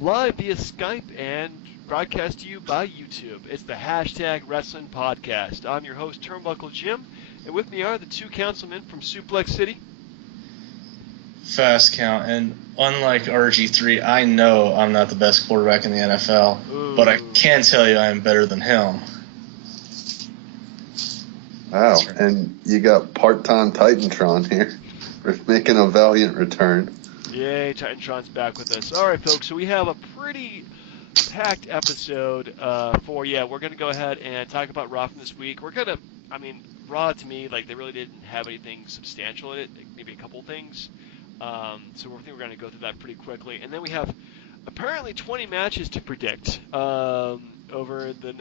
live via Skype and broadcast to you by YouTube. It's the Hashtag Wrestling Podcast. I'm your host, Turnbuckle Jim, and with me are the two councilmen from Suplex City. Fast count, and unlike RG3, I know I'm not the best quarterback in the NFL, but I can tell you I am better than him. Wow, and you got part-time Titantron here. We're making a valiant return. Yay, Titantron's back with us. All right, folks, so we have a pretty packed episode we're going to go ahead and talk about Raw from this week. Raw to me, they really didn't have anything substantial in it, maybe a couple things. So I think we're going to go through that pretty quickly. And then we have apparently 20 matches to predict over the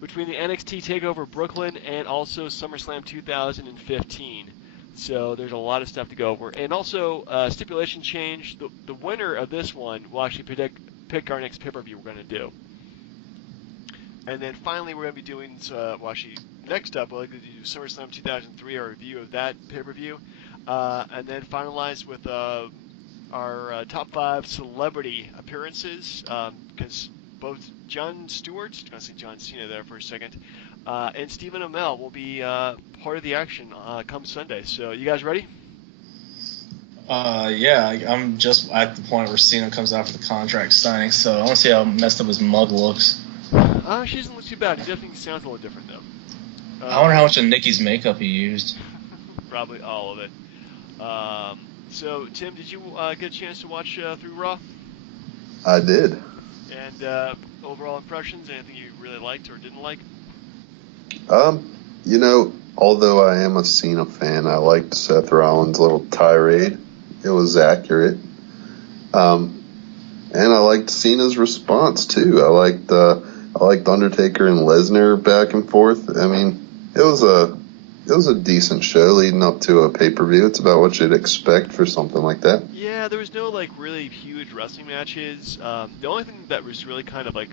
between the NXT Takeover Brooklyn and also SummerSlam 2015. So there's a lot of stuff to go over. And also, stipulation change. The winner of this one will actually pick our next pay-per-view we're going to do. And then finally, we're going to be doing, next up, we'll likely do SummerSlam 2003, our review of that pay-per-view. And then finalize with our top 5 celebrity appearances, because both Jon Stewart, I was going to say John Cena there for a second, and Stephen Amell will be part of the action come Sunday. So, you guys ready? I'm just at the point where Cena comes out for the contract signing, so I want to see how messed up his mug looks. She doesn't look too bad. He definitely sounds a little different, though. I wonder how much of Nikki's makeup he used. Probably all of it. So, Tim, did you get a chance to watch through Raw? I did. And overall impressions, anything you really liked or didn't like? Although I am a Cena fan, I liked Seth Rollins' little tirade. It was accurate. And I liked Cena's response too. I liked Undertaker and Lesnar back and forth. I mean, it was a decent show leading up to a pay-per-view. It's about what you'd expect for something like that. Yeah, there was no really huge wrestling matches. The only thing that was really kind of I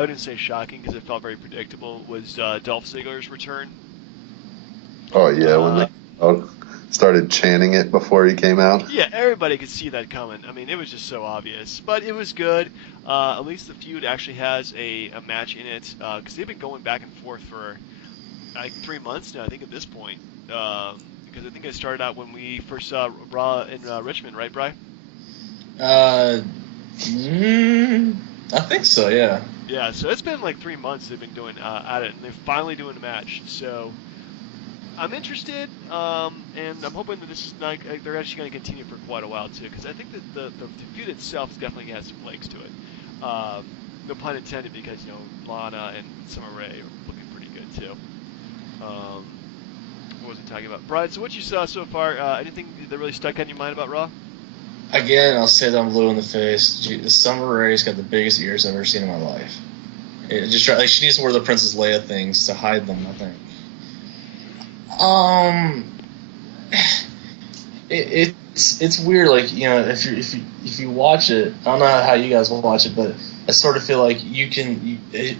wouldn't say shocking because it felt very predictable, was Dolph Ziggler's return. Oh yeah, when I started chanting it before he came out. Yeah, everybody could see that coming. I mean, it was just so obvious, but it was good. At least the feud actually has a match in it, because they've been going back and forth for 3 months now, I think, at this point. Because I think it started out when we first saw Raw in Richmond, right, Bri? I think so, yeah. Yeah, so it's been 3 months they've been doing at it, and they're finally doing a match. So I'm interested, and I'm hoping that this is they're actually going to continue for quite a while too, because I think that the feud itself definitely has some legs to it. No pun intended, because Lana and Summer Rae are looking pretty good too. What was I talking about? Brian, so what you saw so far, anything that really stuck on your mind about Raw? Again, I'll say that I'm blue in the face. Summer Rae's got the biggest ears I've ever seen in my life. She needs to wear the Princess Leia things to hide them, I think. It's weird, if you watch it, I don't know how you guys will watch it, but I sort of feel like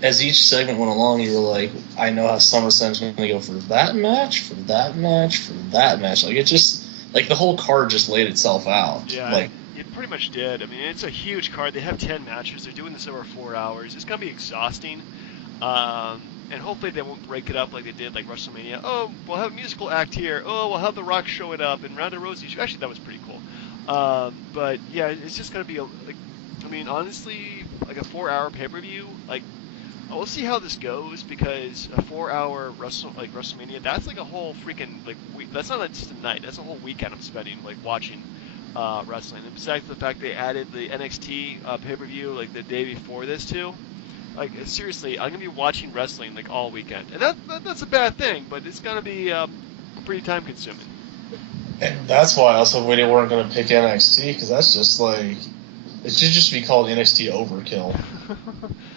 as each segment went along, you were like, I know how SummerSlam's going to go for that match, for that match, for that match. It just, the whole card just laid itself out. Yeah, it pretty much did. I mean, it's a huge card. They have 10 matches. They're doing this over 4 hours. It's going to be exhausting. And hopefully they won't break it up like they did WrestleMania. Oh, we'll have a musical act here. Oh, we'll have The Rock show it up, and Ronda Rousey. Actually, that was pretty cool. But yeah, it's just gonna be honestly, a 4-hour pay-per-view. We'll see how this goes, because a 4-hour WrestleMania, that's a whole freaking week. That's not just a night. That's a whole weekend I'm spending watching wrestling. And besides the fact they added the NXT pay-per-view the day before this too. Seriously, I'm going to be watching wrestling, all weekend. And that's a bad thing, but it's going to be pretty time-consuming. And that's why I also we weren't going to pick NXT, because that's just, it should just be called NXT Overkill.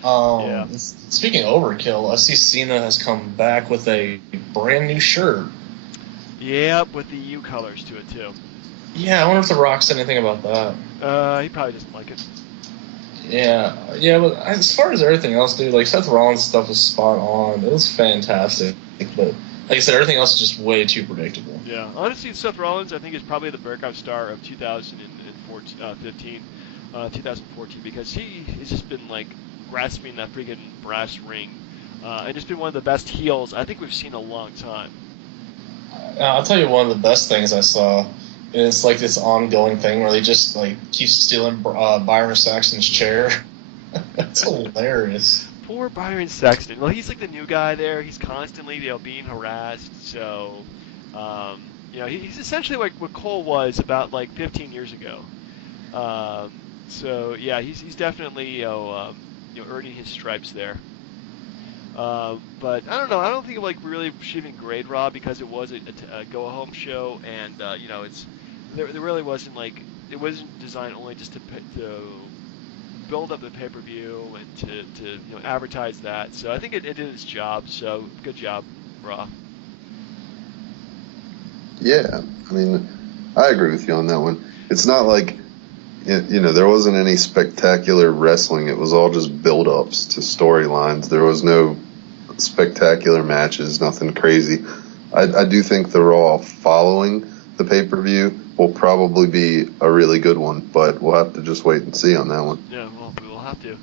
Yeah. Speaking of Overkill, I see Cena has come back with a brand new shirt. Yeah, with the U colors to it, too. Yeah, I wonder if The Rock said anything about that. He probably doesn't like it. Yeah, but as far as everything else, dude, Seth Rollins' stuff was spot on. It was fantastic, but like I said, everything else is just way too predictable. Yeah, honestly, Seth Rollins, I think, is probably the breakout star of 2015. 2014, because he has just been like grasping that freaking brass ring, and just been one of the best heels I think we've seen in a long time. I'll tell you one of the best things I saw. It's like this ongoing thing where they just like keep stealing Byron Saxton's chair. That's hilarious. Poor Byron Sexton. Well, he's like the new guy there. He's constantly, being harassed. So, he's essentially like what Cole was about like 15 years ago. So yeah, he's definitely earning his stripes there. But I don't know. I don't think like really should even grade Raw because it was a go home show, and there really wasn't like it wasn't designed only just to build up the pay per view and to advertise that. So I think it did its job. So good job, Raw. Yeah, I mean, I agree with you on that one. It's not like, there wasn't any spectacular wrestling. It was all just build-ups to storylines. There was no spectacular matches, nothing crazy. I do think the Raw following the pay-per-view will probably be a really good one, but we'll have to just wait and see on that one. Yeah, well, we will have to.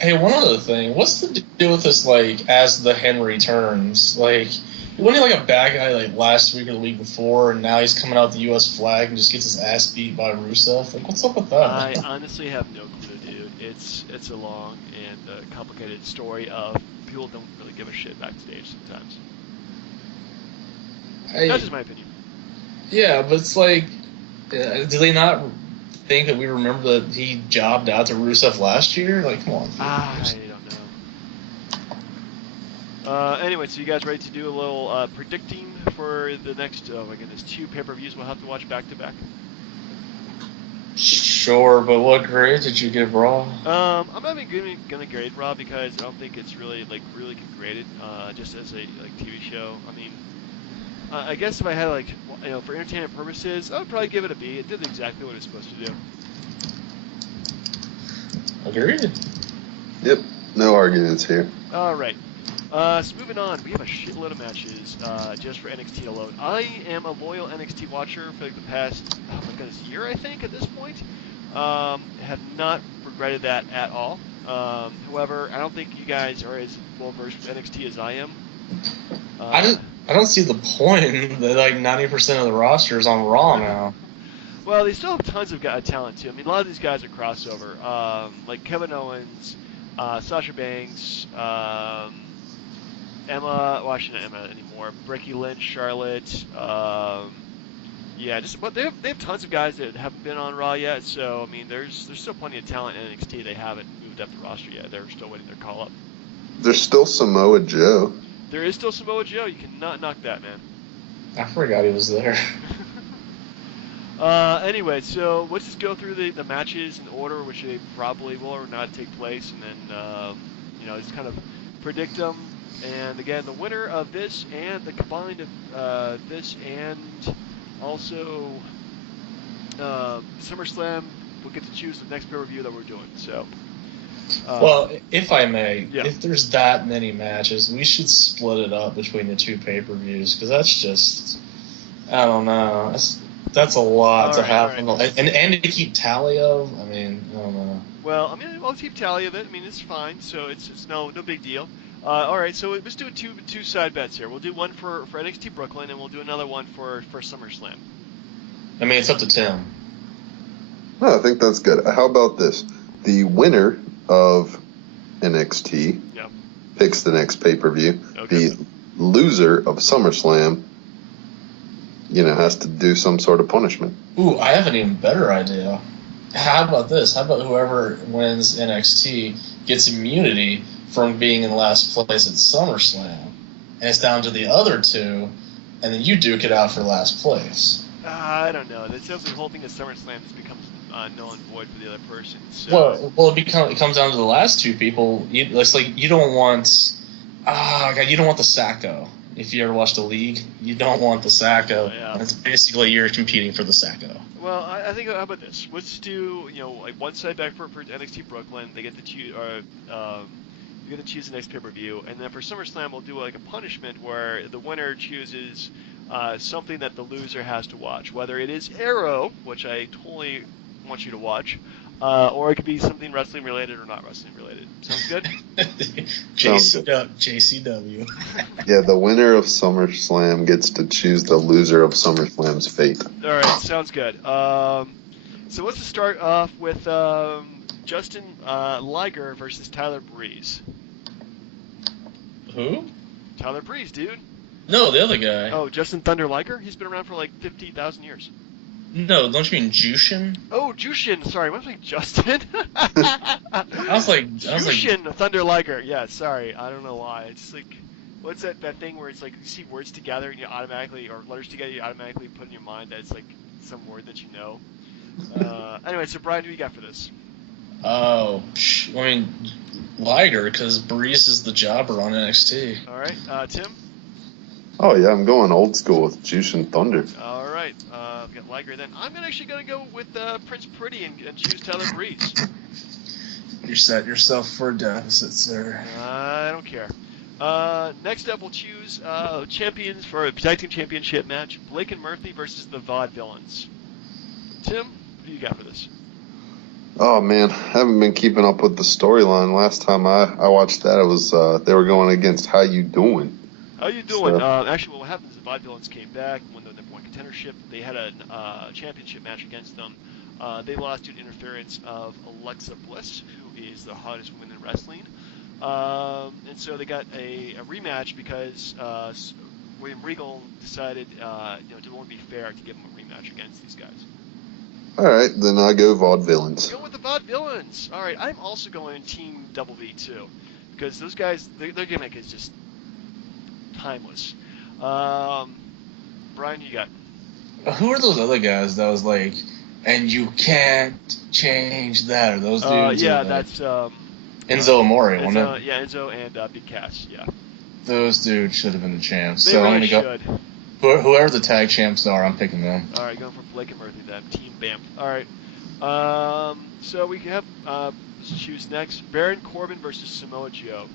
Hey, one other thing. What's the deal with this, like, as the Henry turns? Like, wasn't he like a bad guy, like, last week or the week before, and now he's coming out the U.S. flag and just gets his ass beat by Rusev? Like, what's up with that? I honestly have no clue, dude. It's a long and complicated story of people don't really give a shit backstage sometimes. That's just my opinion. Yeah, but it's like, do they not think that we remember that he jobbed out to Rusev last year? Like, come on. I don't know. Anyway, so you guys ready to do a little predicting for the next, oh my goodness, 2 pay-per-views we'll have to watch back-to-back? Sure, but what grade did you give Raw? I'm not even gonna grade Raw because I don't think it's really can grade it just as a TV show. I mean, I guess if I had for entertainment purposes, I would probably give it a B. It did exactly what it's supposed to do. Agreed. Yep, no arguments here. All right. So moving on, we have a shitload of matches just for NXT alone. I am a loyal NXT watcher for like the past, oh my goodness, year I think at this point. Have not regretted that at all. However, I don't think you guys are as well versed with NXT as I am. I don't see the point that like 90% of the roster is on Raw now. Well, they still have tons of talent too. I mean, a lot of these guys are crossover. Like Kevin Owens, Sasha Banks, Emma. Well, actually not Emma anymore. Becky Lynch, Charlotte. But they have tons of guys that haven't been on Raw yet. So I mean, there's still plenty of talent in NXT. They haven't moved up the roster yet. They're still waiting their call up. There's still Samoa Joe. There is still Samoa Joe. You cannot knock that, man. I forgot he was there. Anyway, so let's just go through the matches in order which they probably will or not take place, and then just kind of predict them. And again, the winner of this and the combined of this and also SummerSlam will get to choose the next pay-per-view that we're doing. So. Well, if I may, yeah. If there's that many matches, we should split it up between the 2 pay-per-views because that's just, I don't know, that's a lot to have, right. And to keep tally of. I mean, I don't know. Well, I mean, I'll keep tally of it. I mean, it's fine, so it's no big deal. All right, so let's do two side bets here. We'll do one for NXT Brooklyn, and we'll do another one for SummerSlam. I mean, it's up to Tim. No, I think that's good. How about this? The winner of NXT picks the next pay-per-view. Okay. The loser of SummerSlam, has to do some sort of punishment. Ooh, I have an even better idea. How about this? How about whoever wins NXT gets immunity from being in last place at SummerSlam, and it's down to the other 2, and then you duke it out for last place. I don't know. That's the whole thing at SummerSlam just becomes null and void for the other person. So. Well, it comes down to the last 2 people. It's like you don't want, you don't want the Sacco. If you ever watched the league, you don't want the Sacco. Yeah. It's basically you're competing for the Sacco. Well, I think how about this? Let's do one side back for NXT Brooklyn. They get to choose. You get to choose the next pay-per-view, and then for SummerSlam, we'll do like a punishment where the winner chooses something that the loser has to watch, whether it is Arrow, which I totally want you to watch, or it could be something wrestling related or not wrestling related. Sounds good? JCW. Yeah, the winner of SummerSlam gets to choose the loser of SummerSlam's fate. All right, sounds good. So let's just start off with Justin Liger versus Tyler Breeze. Who? Tyler Breeze, dude. No, the other guy. Oh, Justin Thunder Liger? He's been around for like 50,000 years. No, don't you mean Jushin? Oh, Jushin. Sorry, what was I Justin? Jushin Thunder Liger. Yeah, sorry. I don't know why. It's like, what's that thing where it's like you see words together and you automatically, or letters together, you automatically put in your mind that it's like some word that you know. Anyway, so Brian, who you got for this? Oh, I mean, Liger, because Breeze is the jobber on NXT. All right, Tim? Oh, yeah, I'm going old school with Jushin Thunder. All right, I've got Liger then. I'm actually going to go with Prince Pretty and choose Tyler Breeze. You set yourself for a deficit, sir. I don't care. Next up, we'll choose champions for a tag team championship match: Blake and Murphy versus the Vaudevillains. Tim, what do you got for this? Oh, man, I haven't been keeping up with the storyline. Last time I watched that, it was they were going against How You Doing. How you doing? So, Actually, what happened is the Vaudevillains came back, won the number one contendership. They had a championship match against them. They lost due to interference of Alexa Bliss, who is the hottest woman in wrestling. And so they got a rematch because William Regal decided it wouldn't be fair to give him a rematch against these guys. all right, then I go Vaudevillains. Go with the Vaudevillains. All right, I'm also going Team Double V too, because those guys, their gimmick is just timeless. Brian, you got? Who are those other guys that was like, and you can't change that? Are those dudes? That's Enzo Amore, wasn't it? Yeah, Enzo and Big Cass. Yeah. Those dudes should have been a champ. They So really I'm gonna should. go. Whoever the tag champs are, I'm picking them. All right, going for Blake and Murphy then. Team BAMF. All right. So we have let's choose next: Baron Corbin versus Samoa Joe.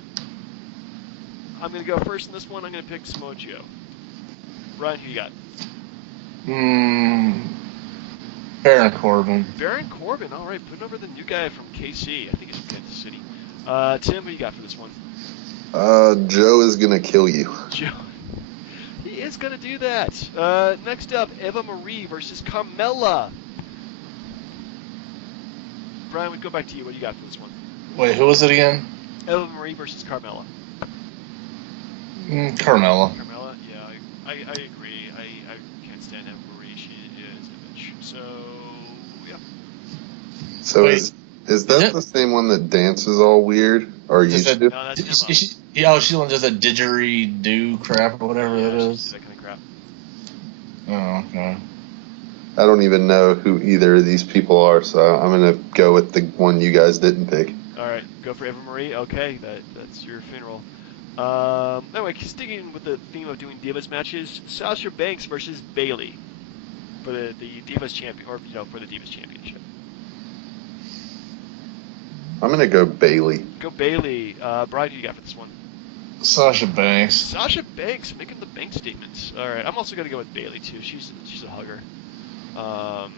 I'm gonna go first in this one. I'm gonna pick Samoa Joe. Ryan, who you got? Baron Corbin. Baron Corbin. All right, putting over the new guy from KC. I think it's Kansas City. Tim, who you got for this one? Joe is going to kill you. Joe. He is gonna do that. Next up, Eva Marie versus Carmella. Brian, we go back to you. What do you got for this one? Wait, who was it again? Eva Marie versus Carmella. Carmella. Carmella, yeah, I agree. I can't stand Eva Marie. She is a bitch. So, yeah. So Wait, is that the same one that dances all weird? Or you should? No, that's Emma. She's the one that does that didgeridoo crap or whatever that is. That kind of crap. Oh, okay. I don't even know who either of these people are, so I'm going to go with the one you guys didn't pick. All right, go for Eva Marie. Okay, that's your funeral. Anyway, sticking with the theme of doing Divas matches, Sasha Banks versus Bayley for the Divas champion, or for the Divas championship. I'm going to go Bailey. Go Bayley. Brian, who you got for this one? Sasha Banks. Sasha Banks making the bank statements. All right, I'm also gonna go with Bayley too. She's a hugger. Well,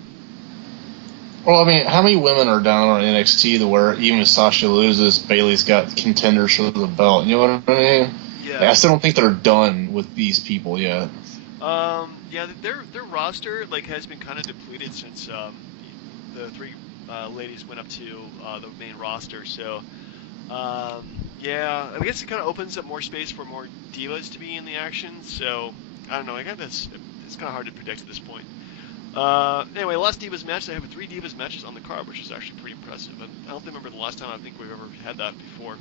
I mean, how many women are down on NXT to where even if Sasha loses, Bayley's got contenders for the belt? You know what I mean? Yeah. Like, I still don't think they're done with these people yet. Yeah, their roster has been kind of depleted since the three ladies went up to the main roster. So yeah, I guess it kind of opens up more space for more divas to be in the action. So I don't know. I guess it's kind of hard to predict at this point. Anyway, last Divas match, I have 3 Divas matches on the card, which is actually pretty impressive. I don't remember the last time I think we've ever had that before.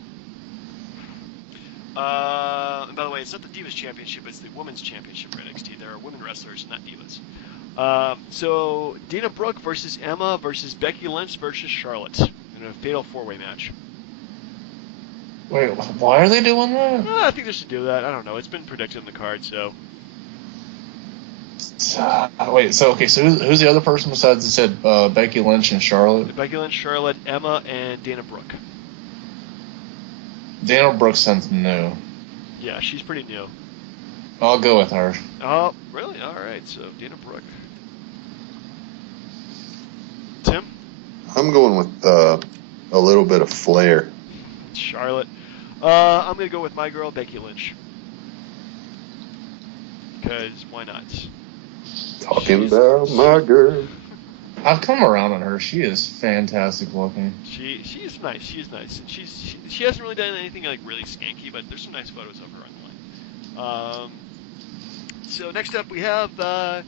And by the way, it's not the Divas Championship, it's the Women's Championship for NXT. There are women wrestlers, not divas. So, Dana Brooke versus Emma versus Becky Lynch versus Charlotte in a fatal 4-way match. Wait, why are they doing that? I think they should do that. I don't know. It's been predicted in the card, so... Wait, so who's the other person besides it said Becky Lynch and Charlotte? Becky Lynch, Charlotte, Emma, and Dana Brooke. Dana Brooke sounds new. Yeah, she's pretty new. I'll go with her. Oh, really? All right, so Dana Brooke. Tim? I'm going with a little bit of flair. Charlotte. I'm going to go with my girl, Becky Lynch. Because why not? Talking about my girl. I've come around on her. She is fantastic looking. She is nice. She is nice. And she hasn't really done anything like really skanky, but there's some nice photos of her online. So next up we have the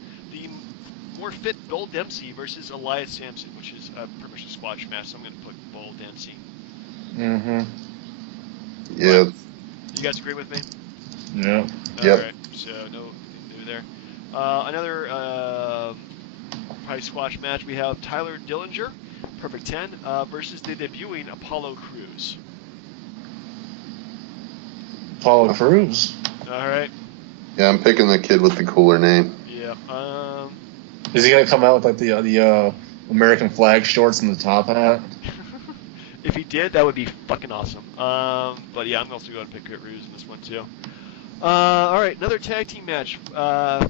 more fit Bull Dempsey versus Elias Sampson, which is pretty much a squash match. So I'm going to put Bull Dempsey. Mm-hmm. Yeah. You guys agree with me? Yeah. Yep. All right. So nothing new there. Another probably squash match. We have Tyler Dillinger, Perfect 10, versus the debuting Apollo Crews. Apollo Crews. All right. Yeah, I'm picking the kid with the cooler name. Yeah. Is he gonna come out with like the American flag shorts and the top hat? If he did, that would be fucking awesome. But yeah, I'm also going to pick Crews in this one too. All right, another tag team match,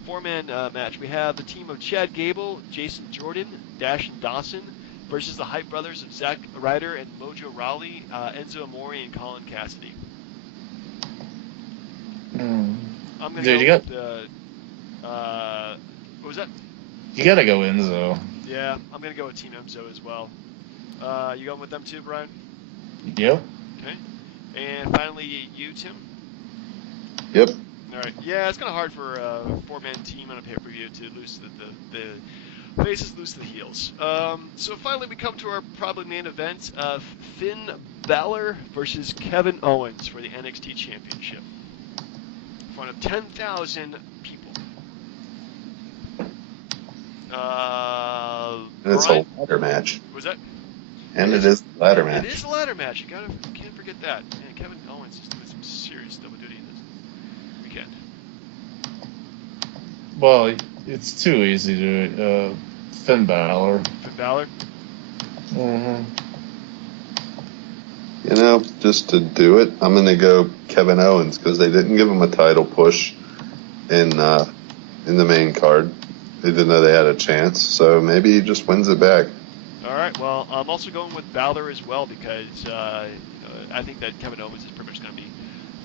four-man match. We have the team of Chad Gable, Jason Jordan, Dash and Dawson versus the Hype Brothers of Zack Ryder and Mojo Rawley, Enzo Amore and Colin Cassidy. I'm going to go with what was that? You gotta go Enzo. Yeah, I'm going to go with Team Enzo as well. You going with them too, Brian? Yep. Okay. And finally, you, Tim? Yep. All right. Yeah, it's kind of hard for a four-man team on a pay-per-view to lose the faces, lose the heels. So finally, we come to our probably main event: Finn Balor versus Kevin Owens for the NXT Championship in front of 10,000 people. And it's Brian, a ladder match. was that? And it is a ladder match. It is a ladder match. You can't forget that. Man, Kevin Owens is doing some serious double duty this weekend. Well, it's too easy to do it. Finn Balor. Finn Balor? Mm-hmm. You know, just to do it, I'm going to go Kevin Owens because they didn't give him a title push in the main card, even though they had a chance. So maybe he just wins it back. All right. Well, I'm also going with Balor as well because I think that Kevin Owens is pretty much going to be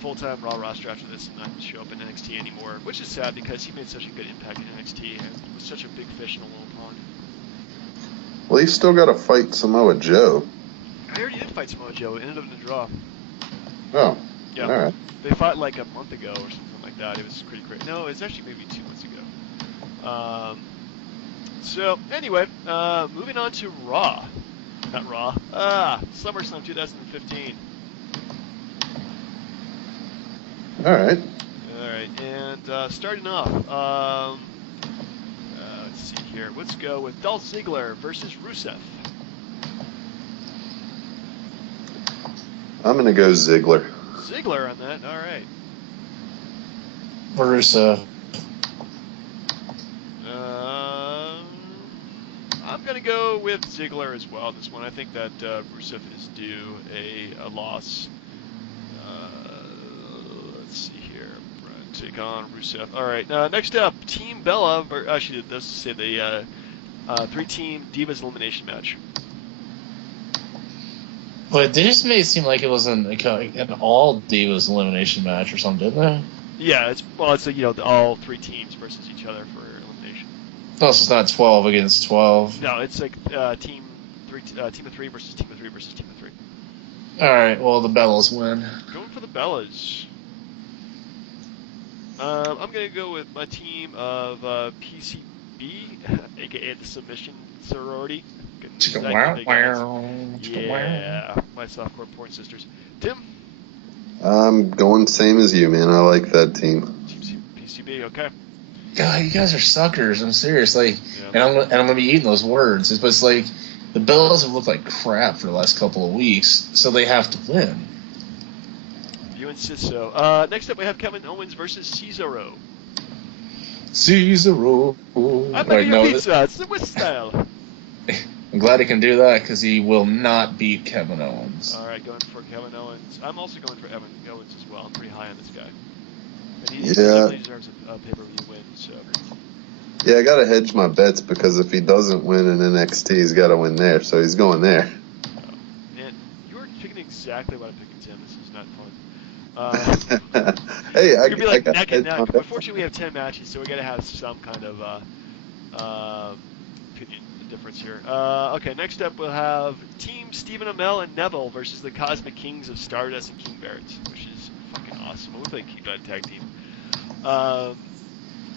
full-time Raw roster after this and not show up in NXT anymore, which is sad because he made such a good impact in NXT and was such a big fish in a little pond. Well, he's still got to fight Samoa Joe. They already did fight Samoa Joe. It ended up in a draw. Oh. Yeah. All right. They fought like a month ago or something like that. It was pretty great. No, it's actually maybe 2 months ago. So, anyway, moving on to Raw. Not Raw. SummerSlam 2015. All right. All right, and starting off, let's see here. Let's go with Dolph Ziggler versus Rusev. I'm going to go Ziggler. Ziggler on that. All right. Rusev. I'm going to go with Ziggler as well. This one, I think that Rusev is due a loss. Let's see here. Take on Rusev. All right. Next up, Team Bella. Actually, let's say the three-team Divas elimination match. But they just made it seem like it was an all Divas elimination match or something, didn't they? Yeah, it's all three teams versus each other for elimination. No, so it's not 12 against 12. No, it's like team of three versus team of three versus team of three. All right. Well, the Bellas win. Going for the Bellas. I'm gonna go with my team of PCB, aka the Submission Sorority. Yeah, my softcore porn sisters. Tim? I'm going same as you, man. I like that team. PCB, okay. God, you guys are suckers. I'm serious. Like, Yeah. and I'm gonna be eating those words. But it's like the Bellas have looked like crap for the last couple of weeks, so they have to win. You insist so. Next up, we have Kevin Owens versus Cesaro. Cesaro. I'm making your pizza. It's the Swiss style. I'm glad he can do that because he will not beat Kevin Owens. All right, going for Kevin Owens. I'm also going for Evan Owens as well. I'm pretty high on this guy. And he definitely deserves a pay-per-view win. So, Yeah, I gotta hedge my bets because if he doesn't win in NXT, he's gotta win there, so he's going there. Man, you're picking exactly what I'm picking, Tim. This is not fun. Hey, We're gonna be I like gotta neck and hedge my neck. bets. Unfortunately, we have 10 matches, so we gotta have some kind of opinion difference here. Okay, next up we'll have Team Stephen Amell and Neville versus the Cosmic Kings of Stardust and King Barrett, which is fucking awesome. We play tag team.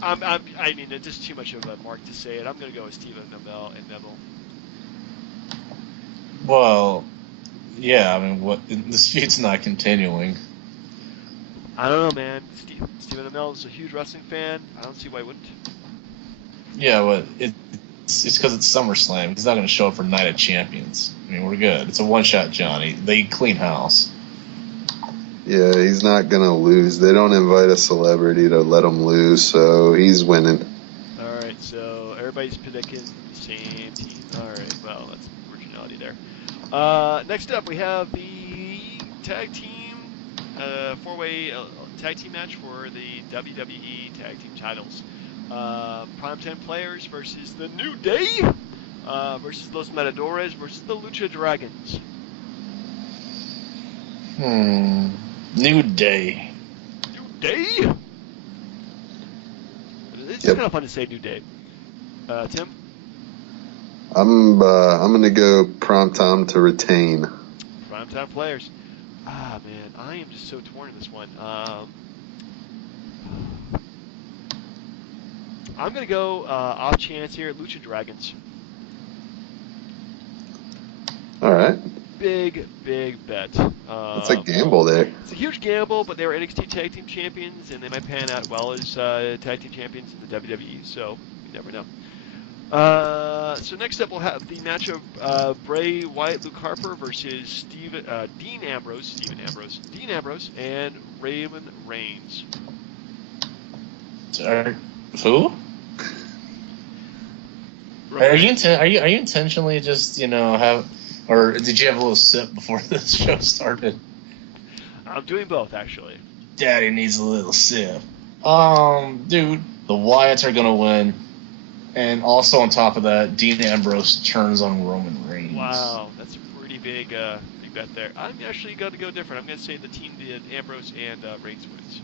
I mean, it's just too much of a mark to say it. I'm gonna go with Stephen Amell and Neville. Well, yeah, I mean, what this feud's not continuing. I don't know, man. Stephen Amell is a huge wrestling fan. I don't see why he wouldn't. Yeah, but it's because it's SummerSlam. He's not going to show up for Night of Champions. I mean, we're good. It's a one-shot Johnny. They clean house. Yeah, he's not gonna lose. They don't invite a celebrity to let him lose, so he's winning. All right, so everybody's picking the same team. All right, well, that's originality there. Next up, we have the tag team, four-way tag team match for the WWE Tag Team titles. Prime 10 players versus the New Day versus Los Matadores versus the Lucha Dragons. New Day. New Day? It's kind of fun to say New Day. Tim? I'm gonna go Primetime to retain. Primetime players. Ah, man, I am just so torn in this one. I'm going to go off chance here, Lucha Dragons. All right. Big bet. That's a gamble there. It's a huge gamble, but they were NXT Tag Team Champions, and they might pan out well as Tag Team Champions in the WWE, so you never know. So next up, we'll have the match of Bray Wyatt, Luke Harper versus Dean Ambrose, and Roman Reigns. Who? Are you intentionally just have, or did you have a little sip before this show started? I'm doing both, actually. Daddy needs a little sip. Dude, the Wyatts are gonna win. And also on top of that, Dean Ambrose turns on Roman Reigns. Wow, that's a pretty big bet there. I'm actually going to go different. I'm going to say the team did Ambrose and Reigns wins.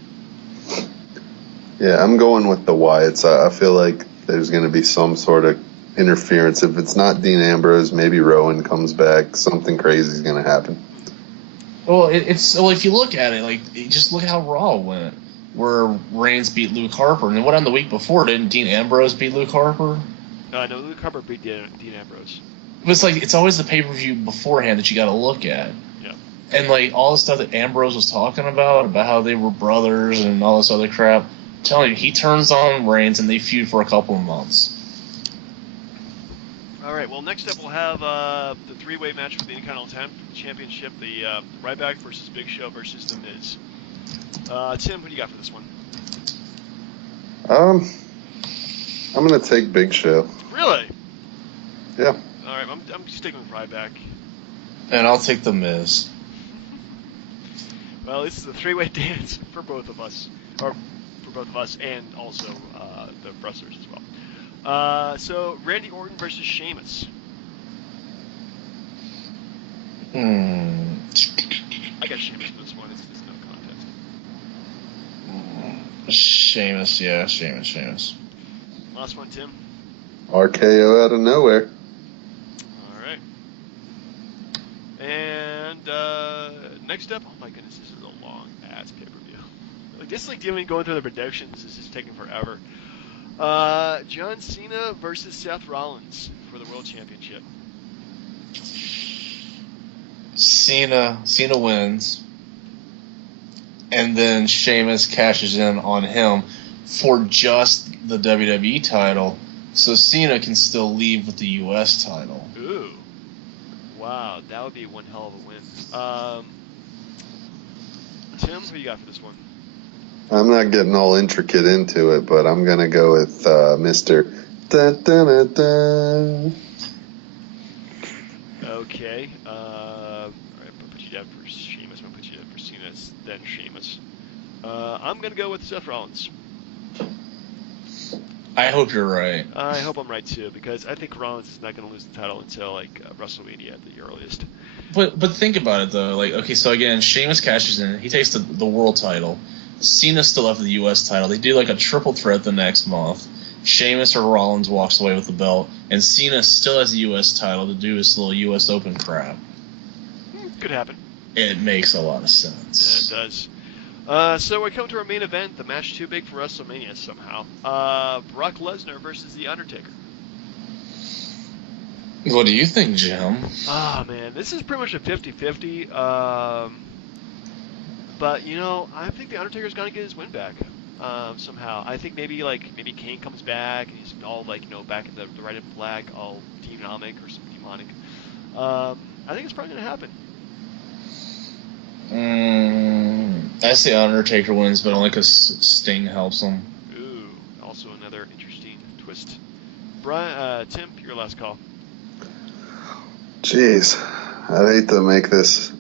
Yeah, I'm going with the Wyatts. I feel like there's going to be some sort of interference. If it's not Dean Ambrose, maybe Rowan comes back. Something crazy is going to happen. Well, if you look at it, just look at how Raw went, where Reigns beat Luke Harper, and then what happened the week before? Didn't Dean Ambrose beat Luke Harper? No, Luke Harper beat Dean Ambrose. But it's always the pay-per-view beforehand that you got to look at. Yeah. And all the stuff that Ambrose was talking about how they were brothers and all this other crap. I'm telling you, he turns on Reigns and they feud for a couple of months. All right. Well, next up we'll have the three-way match for the Intercontinental Championship: the Ryback versus Big Show versus The Miz. Tim, what do you got for this one? I'm gonna take Big Show. Really? Yeah. All right. I'm sticking with Ryback. And I'll take The Miz. Well, this is a three-way dance for both of us, and also the wrestlers as well. So Randy Orton versus Sheamus. I got Sheamus for this one. It's no contest. Sheamus. Last one, Tim. RKO out of nowhere. All right. And next up, oh my goodness, this is a long ass pay-per-view. This is going through the predictions. This is taking forever. John Cena versus Seth Rollins for the World Championship. Cena wins, and then Sheamus cashes in on him for just the WWE title, so Cena can still leave with the US title. Ooh. Wow, that would be one hell of a win. Tim, who you got for this one? I'm not getting all intricate into it, but I'm gonna go with Mr. Dun, dun, dun, dun. Okay. All right, I'll put you down for Sheamus. I'm going to put you down for Cena, then Sheamus. I'm going to go with Seth Rollins. I hope you're right. I hope I'm right too, because I think Rollins is not going to lose the title until like WrestleMania at the earliest. But think about it though. Like, okay, so again, Sheamus cashes in. He takes the world title. Cena's still after the U.S. title. They do like a triple threat the next month. Sheamus or Rollins walks away with the belt, and Cena still has the U.S. title to do his little U.S. Open crap. Could happen. It makes a lot of sense. Yeah, it does. So we come to our main event, the match too big for WrestleMania somehow. Brock Lesnar versus The Undertaker. What do you think, Jim? Ah, man, this is pretty much a 50-50. But, you know, I think The Undertaker's going to get his win back somehow. I think maybe Kane comes back and he's all, like, you know, back in the red and black, all demonic or some demonic. I think it's probably going to happen. I say Undertaker wins, but only because Sting helps him. Ooh, also another interesting twist. Brian, Tim, your last call. Jeez, I'd hate to make this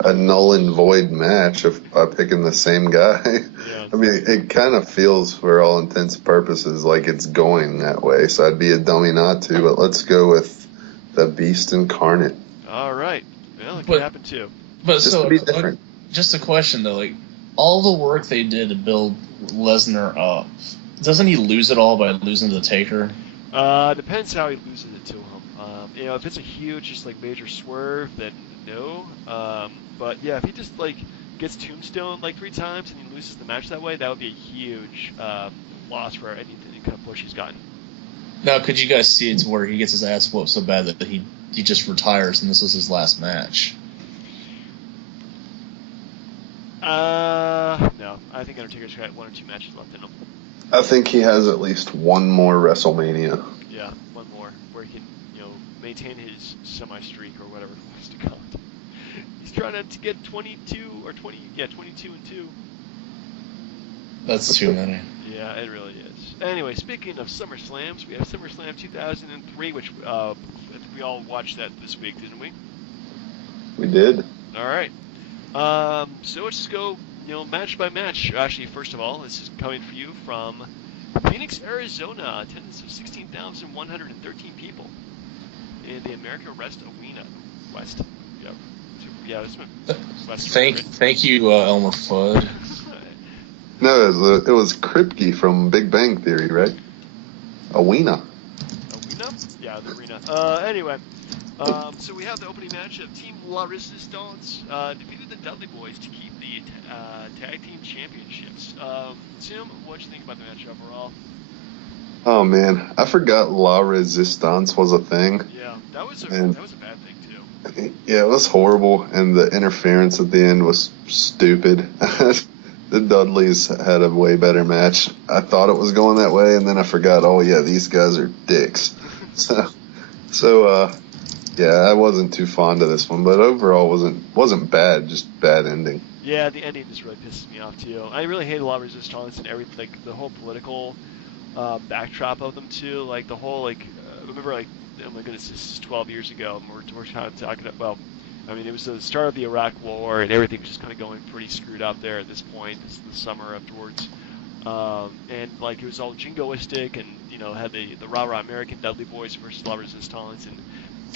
a null and void match by picking the same guy. Yeah. I mean, it kind of feels, for all intents and purposes, like it's going that way. So I'd be a dummy not to. But let's go with the Beast Incarnate. All right. Well, it could happen too. But Just so to be different. Just a question though, like all the work they did to build Lesnar up, doesn't he lose it all by losing to the Taker? Depends how he loses it to him. You know, if it's a huge, just like major swerve, then no. But yeah, if he just like gets tombstone like 3 times and he loses the match that way, that would be a huge loss for any kind of push he's gotten. Now, could you guys see it to where he gets his ass whooped so bad that he just retires and this was his last match? No. I think Undertaker's got 1 or 2 matches left in him. I think he has at least one more WrestleMania. Yeah, 1 more where he can, you know, maintain his semi-streak or whatever he wants to call it. He's trying to get 22 and 2. That's too many. Yeah, it really is. Anyway, speaking of SummerSlams, we have SummerSlam 2003, which we all watched that this week, didn't we? We did. All right. So let's just go, you know, match by match. Actually, first of all, this is coming for you from Phoenix, Arizona. Attendance of 16,113 people in the America West Arena. West. Yep. Yeah, this one. West. Thank you, Elmer Fudd. No, it was Kripke from Big Bang Theory, right? Arena. Arena? Yeah, the arena. Anyway, so we have the opening match of Team La Resistance defeated the Dudley Boys to keep the tag team championships. Tim, what'd you think about the match overall? Oh man, I forgot La Resistance was a thing. Yeah, that was a bad thing too. Yeah, it was horrible, and the interference at the end was stupid. The Dudleys had a way better match. I thought it was going that way, and then I forgot. Oh yeah, these guys are dicks. So yeah, I wasn't too fond of this one, but overall wasn't bad. Just bad ending. Yeah, the ending just really pisses me off too. I really hated La Resistance and everything, like the whole political backdrop of them too. Like the whole remember like, oh my goodness, this is 12 years ago. And we're kind of talking about, well, I mean, it was the start of the Iraq War, and everything was just kind of going pretty screwed up there at this point. This is the summer afterwards, and like it was all jingoistic, and you know had the rah-rah American Dudley Boys versus La Resistance, and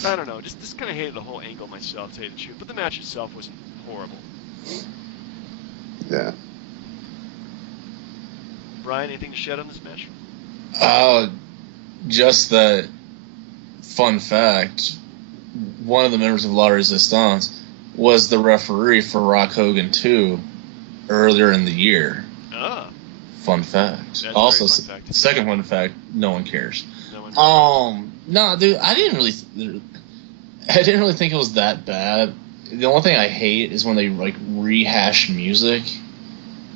I don't know, just kind of hated the whole angle myself, to tell you the truth. But the match itself wasn't horrible. Yeah. Brian, anything to shed on this match? Just that fun fact. One of the members of La Resistance was the referee for Rock Hogan 2 earlier in the year. Ah. Fun fact. That's also, very fun fact. second fun fact, no one cares. No one No, dude, I didn't really think it was that bad. The only thing I hate is when they like rehash music.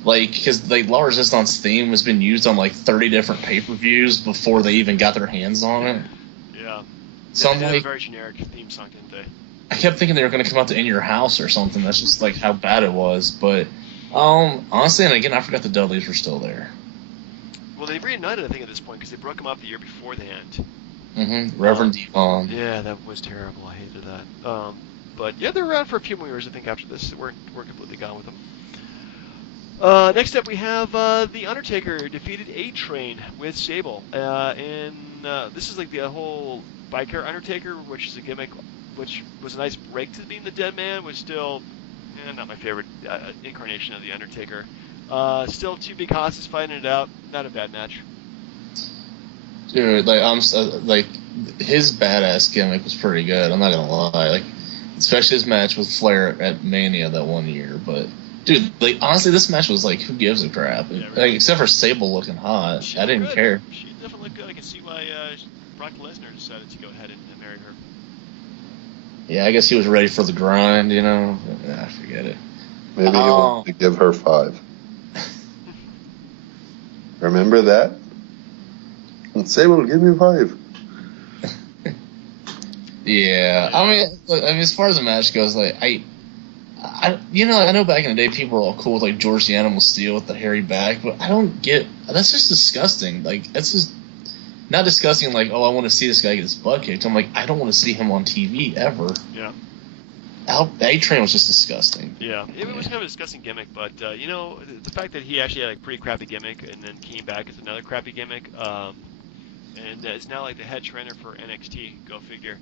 Like, because like La Resistance theme has been used on like 30 different pay-per-views before they even got their hands on it. Yeah. So They I'm had a like, very generic theme song, didn't they? I kept thinking they were going to come out to In Your House or something. That's just like how bad it was. But honestly, and again, I forgot the Dudleys were still there. Well, they reunited, I think, at this point because they broke them up the year before the end. Mm-hmm. Reverend Devon. Yeah, that was terrible. I hated that. But yeah, they were around for a few more years, I think, after this. We're completely gone with them. Next up, we have The Undertaker defeated A-Train with Sable. And this is like the whole biker Undertaker, which is a gimmick, which was a nice break to being the Dead Man, was still not my favorite incarnation of The Undertaker. Still two big hosses fighting it out. Not a bad match. Dude, like his badass gimmick was pretty good. I'm not gonna lie, like especially his match with Flair at Mania that one year. But dude, like honestly, this match was like, who gives a crap? Yeah, really. Like except for Sable looking hot, I didn't care. She definitely looked good. I can see why Brock Lesnar decided to go ahead and marry her. Yeah, I guess he was ready for the grind, you know. Forget it. Maybe he wanted to give her 5. Remember that? And Sable, give me 5. Yeah, I mean, as far as the match goes, like I know back in the day people were all cool with like George the Animal Steel with the hairy back, but I don't get. That's just disgusting. Like that's just not disgusting. Like, oh, I want to see this guy get his butt kicked. I'm like, I don't want to see him on TV ever. Yeah. A-Train was just disgusting. Yeah, it was kind of a disgusting gimmick, but the fact that he actually had a pretty crappy gimmick and then came back as another crappy gimmick, and is now like the head trainer for NXT. Go figure.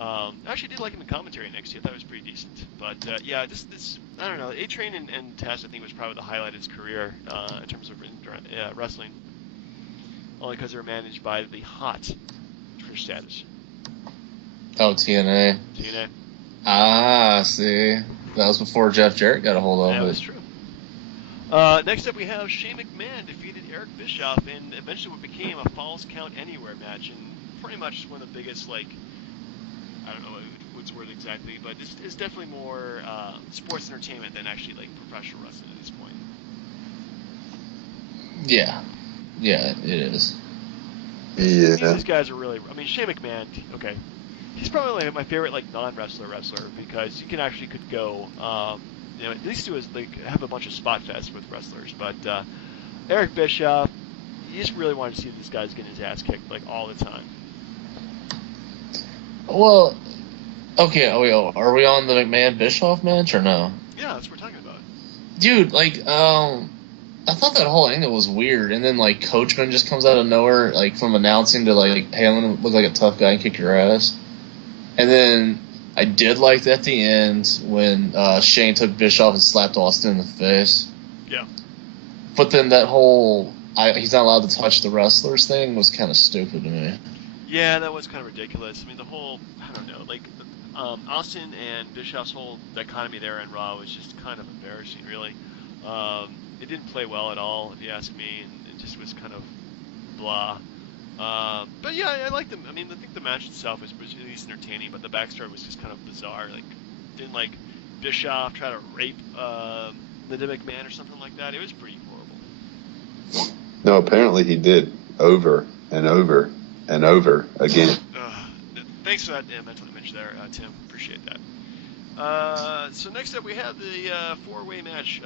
I actually did like him in commentary in NXT. I thought it was pretty decent. But yeah, this I don't know. A-Train and Taz I think was probably the highlight of his career in terms of wrestling. Only because they were managed by the hot Trish Stratus. Oh, TNA. TNA. Ah, see. That was before Jeff Jarrett got a hold of it. That was true. Next up, we have Shane McMahon defeated Eric Bischoff in eventually what became a Falls Count Anywhere match, and pretty much one of the biggest, like, I don't know what's the word exactly, but it's definitely more sports entertainment than actually like professional wrestling at this point. Yeah, it is. Yeah. These guys are really. I mean, Shane McMahon. Okay, he's probably like my favorite like non-wrestler because you could go. At least do is like have a bunch of spot fests with wrestlers, but Eric Bischoff, you just really want to see this guy's getting his ass kicked like all the time. Well, okay, are we on the McMahon Bischoff match or no? Yeah, that's what we're talking about. Dude, like, I thought that whole angle was weird, and then like Coachman just comes out of nowhere, like from announcing to like, hey, I'm gonna look like a tough guy and kick your ass. And then I did like at the end when Shane took Bischoff and slapped Austin in the face. Yeah. But then that whole he's not allowed to touch the wrestlers thing was kind of stupid to me. Yeah, that was kind of ridiculous. I mean, the whole, I don't know, like, Austin and Bischoff's whole dichotomy there in Raw was just kind of embarrassing, really. It didn't play well at all, if you ask me, and it just was kind of blah. But yeah, I liked them. I mean, I think the match itself was at least entertaining, but the backstory was just kind of bizarre. Like, didn't like Bischoff try to rape Linda McMahon or something like that? It was pretty horrible. No, apparently he did over and over and over again. Thanks for that mental image there, Tim. Appreciate that. So next up we have the four-way match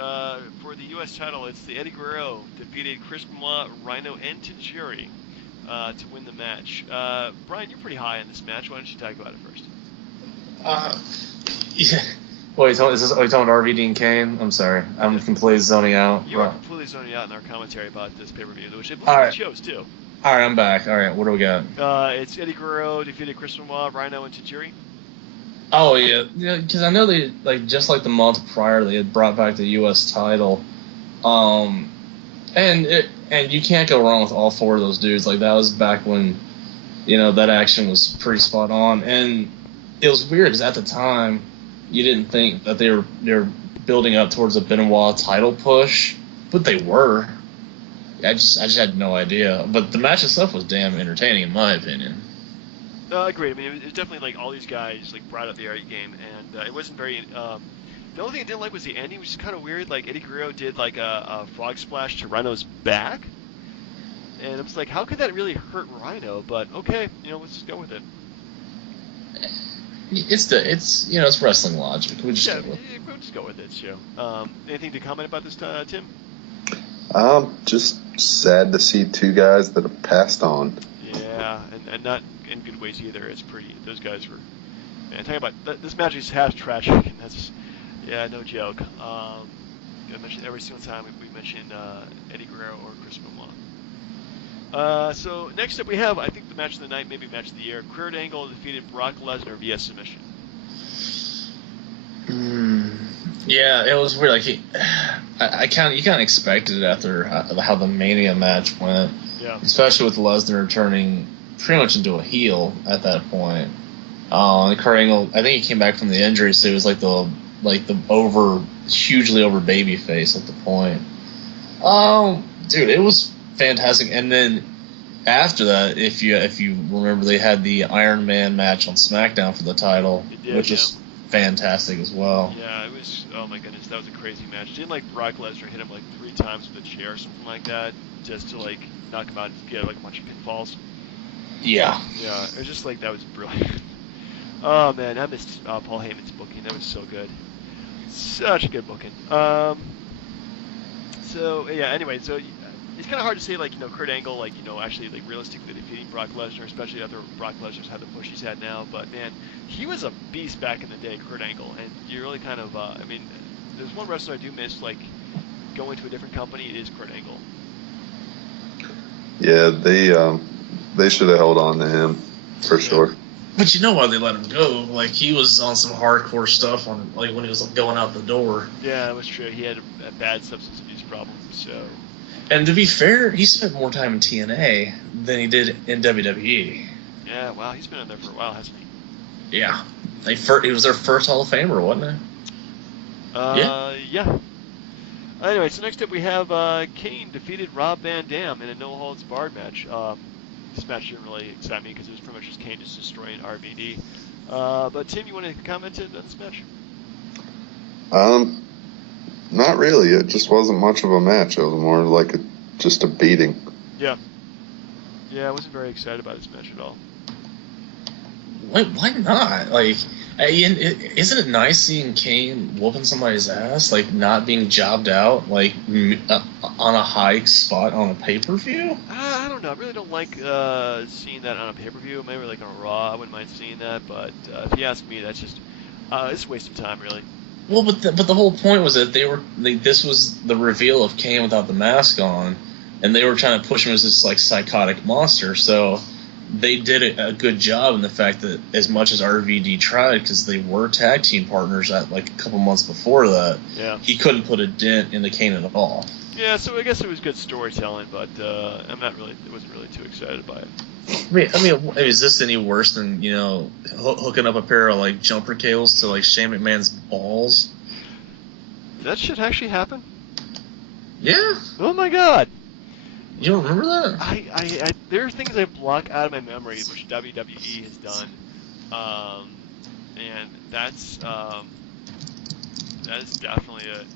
for the U.S. title. It's the Eddie Guerrero defeated Chris Benoit, Rhino, and Tajiri to win the match. Brian, you're pretty high on this match. Why don't you talk about it first? Yeah. Wait, are you talking about RVD and Kane? I'm sorry. I'm completely zoning out. You are completely zoning out in our commentary about this pay-per-view, which I believe All right. shows too. All right, I'm back. All right, what do we got? It's Eddie Guerrero defeated Chris Benoit, Rhino, and Tajiri. Oh yeah, because I know they just like the month prior they had brought back the U.S. title, and you can't go wrong with all four of those dudes. Like that was back when, that action was pretty spot on, and it was weird because at the time you didn't think that they were building up towards a Benoit title push, but they were. I just had no idea. But the match itself was damn entertaining, in my opinion. Agreed. I mean, it was definitely like all these guys like brought up the art game, and it wasn't very. The only thing I didn't like was the ending, which is kind of weird. Like Eddie Guerrero did like a frog splash to Rhino's back, and I was like, how could that really hurt Rhino? But okay, let's just go with it. It's wrestling logic. We'll just go with it. So, anything to comment about this, Tim? Just sad to see two guys that have passed on. Yeah, and not in good ways either. It's pretty. Those guys were. Man, talking about this match is half tragic, and that's no joke. I mention every single time we mention Eddie Guerrero or Chris Benoit. So next up we have, I think the match of the night, maybe match of the year. Kurt Angle defeated Brock Lesnar via submission. Yeah, it was weird. Like you kind of expected it after how the Mania match went. Yeah. Especially with Lesnar turning pretty much into a heel at that point. And Kurt Angle, I think he came back from the injury, so he was like the hugely over baby face at the point. Dude, it was fantastic. And then after that, if you remember, they had the Iron Man match on SmackDown for the title, which was fantastic as well. Yeah, it was. Oh my goodness, that was a crazy match. Didn't like Brock Lesnar hit him like 3 times with a chair or something like that, just to like knock him out and get like a bunch of pinfalls. Yeah. Yeah, it was just like that was brilliant. Oh man, I missed Paul Heyman's booking. That was so good. Such a good booking. So yeah. Anyway, so it's kind of hard to say like Kurt Angle like actually like realistically defeating Brock Lesnar, especially after Brock Lesnar's had the push he's had now. But man, he was a beast back in the day, Kurt Angle, and you really kind of I mean, there's one wrestler I do miss like going to a different company. It is Kurt Angle. Yeah, they should have held on to him for sure. But you know why they let him go? Like he was on some hardcore stuff on like when he was going out the door. Yeah, that was true. He had a bad substance abuse problem. So. And to be fair, he spent more time in TNA than he did in WWE. Yeah, wow, he's been in there for a while, hasn't he? Yeah, he was their first Hall of Famer, wasn't he? Yeah. Anyway, so next up we have Kane defeated Rob Van Dam in a no holds barred match. This match didn't really excite me because it was pretty much just Kane just destroying RVD. But Tim, you want to comment on this match? Not really. It just wasn't much of a match. It was more like just a beating. Yeah. Yeah, I wasn't very excited about this match at all. Why not? Like, isn't it nice seeing Kane whooping somebody's ass, like not being jobbed out, like on a high spot on a pay-per-view? I don't know. I really don't like seeing that on a pay-per-view. Maybe like on a Raw, I wouldn't mind seeing that. But if you ask me, that's just it's a waste of time, really. Well, but the whole point was that this was the reveal of Kane without the mask on, and they were trying to push him as this like psychotic monster. So they did a good job in the fact that as much as RVD tried, because they were tag team partners at like a couple months before that, he couldn't put a dent in the Kane at all. Yeah, so I guess it was good storytelling, but I wasn't really too excited by it. I mean, is this any worse than hooking up a pair of like jumper cables to like Shane McMahon's balls? That shit actually happen? Yeah. Oh my god. You don't remember that? I there are things I block out of my memory which WWE has done, and that's definitely it.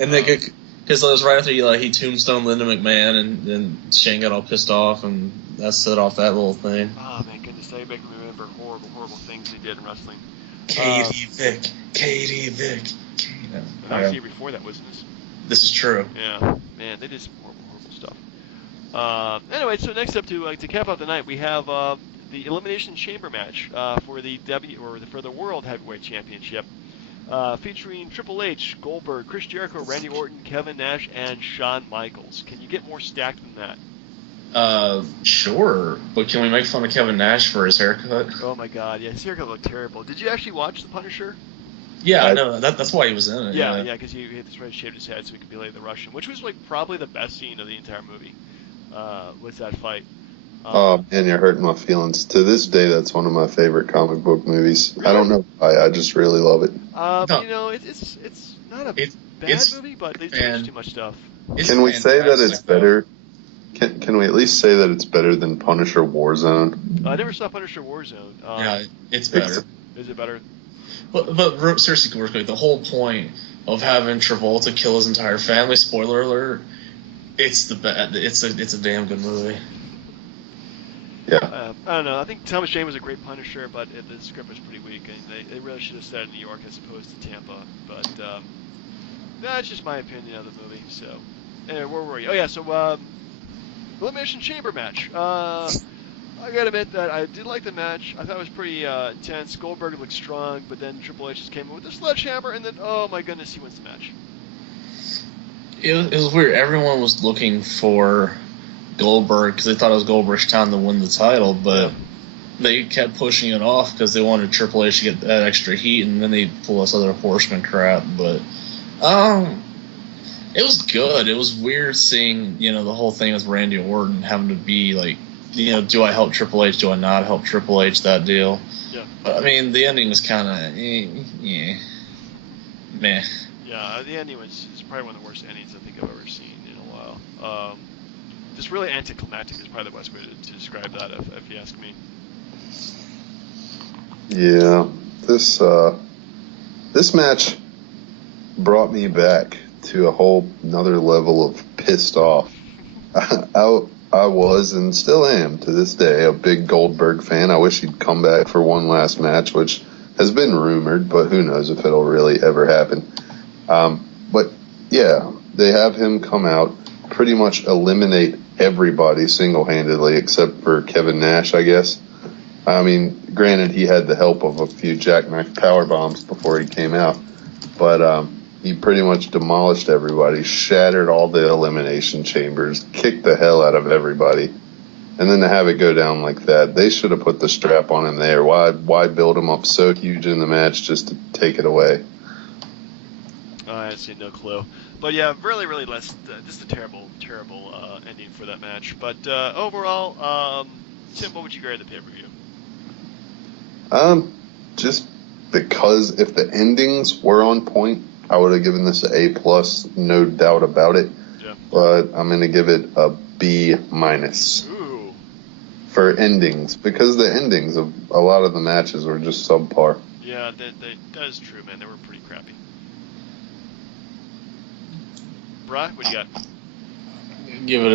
And because it was right after he tombstoned Linda McMahon, and then Shane got all pissed off, and that set off that little thing. Oh man, goodness, they make me remember horrible things they did in wrestling. Katie Vick. Actually, before that, wasn't this? This is true. Yeah, man, they did some horrible stuff. Anyway, so next up to cap out the night, we have the Elimination Chamber match for the World Heavyweight Championship. Featuring Triple H, Goldberg, Chris Jericho, Randy Orton, Kevin Nash, and Shawn Michaels. Can you get more stacked than that? Sure. But can we make fun of Kevin Nash for his haircut? Oh my god, yeah, his haircut looked terrible. Did you actually watch The Punisher? Yeah, I know. That's why he was in it. Yeah, because he had this right shaved his head so he could be like the Russian, which was like probably the best scene of the entire movie. Was that fight? Oh man, you're hurting my feelings. To this day, that's one of my favorite comic book movies. Really? I don't know why. I just really love it. It's not a bad movie, but they changed too much stuff. Can we say that it's better? Can we at least say that it's better than Punisher Warzone? I never saw Punisher Warzone. Yeah, it's better. Is it better? But seriously, real quick, the whole point of having Travolta kill his entire family, spoiler alert, it's a damn good movie. Yeah. I don't know. I think Thomas Jane was a great Punisher, but the script was pretty weak, and they really should have said in New York as opposed to Tampa. But that's just my opinion of the movie. So, anyway, where were we? Oh yeah, so Elimination Chamber match. I gotta admit that I did like the match. I thought it was pretty intense. Goldberg looked strong, but then Triple H just came in with a sledgehammer, and then, oh my goodness, he wins the match. It was weird. Everyone was looking for Goldberg because they thought it was Goldberg's time to win the title, but they kept pushing it off because they wanted Triple H to get that extra heat, and then they pull this other Horseman crap. But it was good. It was weird seeing the whole thing with Randy Orton having to be like, do I help Triple H? Do I not help Triple H? That deal. Yeah. But I mean, the ending was kind of meh. Yeah, the ending is probably one of the worst endings I think I've ever seen in a while. Just really anticlimactic is probably the best way to describe that, if you ask me. Yeah, this match brought me back to a whole another level of pissed off. I was and still am to this day a big Goldberg fan. I wish he'd come back for one last match, which has been rumored, but who knows if it'll really ever happen. But yeah, they have him come out, pretty much eliminate everybody single-handedly except for Kevin Nash, I guess. I mean, granted, he had the help of a few jackknife power bombs before he came out, but he pretty much demolished everybody, shattered all the elimination chambers, kicked the hell out of everybody, and then to have it go down like that, they should have put the strap on him there. Why build him up so huge in the match just to take it away? I see, no clue. But yeah, really, really just a terrible, terrible ending for that match. But overall, Tim, what would you grade the pay-per-view? Just because if the endings were on point, I would have given this an A+, no doubt about it. Yeah. But I'm going to give it a B-. Ooh. For endings, because the endings of a lot of the matches were just subpar. Yeah, that is true, man. They were pretty crappy. Bri, what do you got? Give it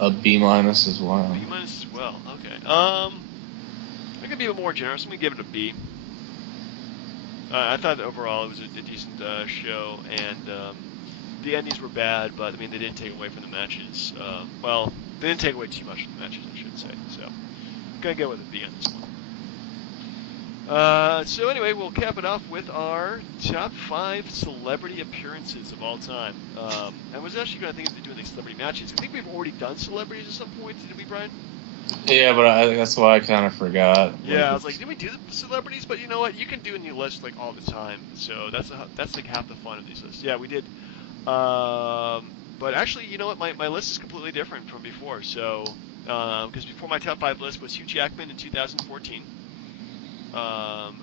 a B- as well. B- as well. Okay. I'm gonna be a bit more generous. I'm gonna give it a B. I thought overall it was a decent show, and the endings were bad, but I mean they didn't take away from the matches. Well, they didn't take away too much from the matches, I should say. So, I'm gonna go with a B on this one. So anyway, we'll cap it off with our top 5 celebrity appearances of all time. I was actually going to think of doing these celebrity matches. I think we've already done celebrities at some point, didn't we, Brian? Yeah, but that's why I kind of forgot. Yeah, I was like, did we do the celebrities? But you know what? You can do a new list like all the time. So that's like half the fun of these lists. Yeah, we did. But actually, you know what? My list is completely different from before. So, because before my top 5 list was Hugh Jackman in 2014.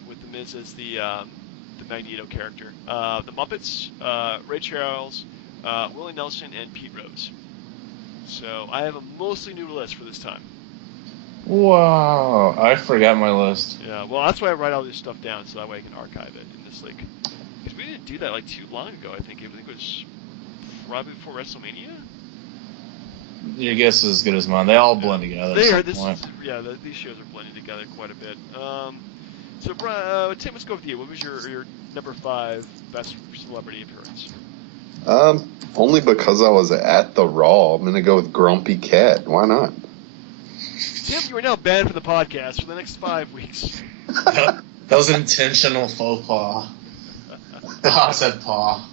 With The Miz as the Magneto character. The Muppets, Ray Charles, Willie Nelson, and Pete Rose. So I have a mostly new list for this time. Wow, I forgot my list. Yeah, well, that's why I write all this stuff down, so that way I can archive it. And this, like, because we didn't do that like too long ago. I think it was probably before WrestleMania. Your guess is as good as mine. They all blend together. They are. These shows are blending together quite a bit. So, Tim, let's go with you. What was your number 5 best celebrity appearance? Only because I was at the Raw, I'm going to go with Grumpy Cat. Why not? Tim, you are now banned from the podcast for the next 5 weeks. That was an intentional faux pas. I said paw.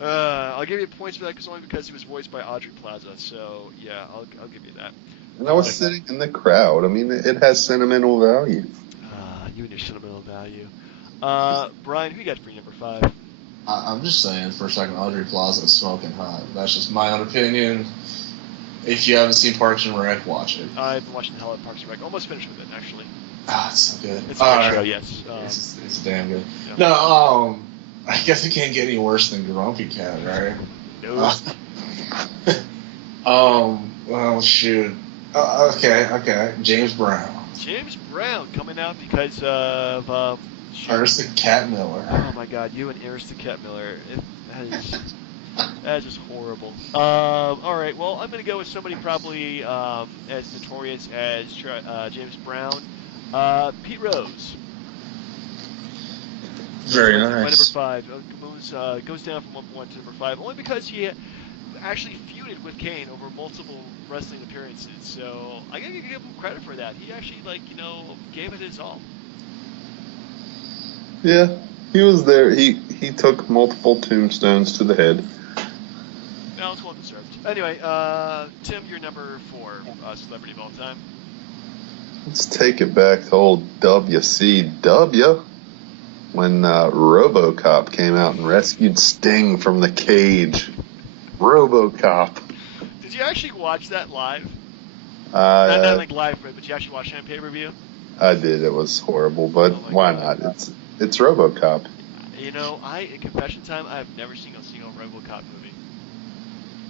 I'll give you points for that only because he was voiced by Audrey Plaza. So, yeah, I'll give you that. And I was sitting in the crowd. I mean, it has sentimental value. You and your sentimental value. Brian, who you got for your number 5? I'm just saying, for a second, Audrey Plaza is smoking hot. That's just my own opinion. If you haven't seen Parks and Rec, watch it. I've been watching the hell out of Parks and Rec. Almost finished with it, actually. It's so good. It's a good show, yes. It's damn good. Yeah. No, I guess it can't get any worse than Grumpy Cat, right? No. Well, shoot. Okay. James Brown. James Brown coming out because of Arista Cat Miller. Oh my God, you and Arista Cat Miller. That is just horrible. All right, well, I'm going to go with somebody probably as notorious as James Brown. Pete Rose. Very My nice. number 5 goes down from 1 to number 5, only because actually feuded with Kane over multiple wrestling appearances. So I gotta give him credit for that. He actually, gave it his all. Yeah, he was there. He took multiple tombstones to the head. No, it's well deserved. Anyway, Tim, you're number 4 celebrity of all time. Let's take it back to old WCW when RoboCop came out and rescued Sting from the cage. RoboCop. Did you actually watch that live? Not like live, but you actually watched it on pay-per-view? I did. It was horrible, but why not? It's RoboCop. In confession time, I have never seen a single RoboCop movie.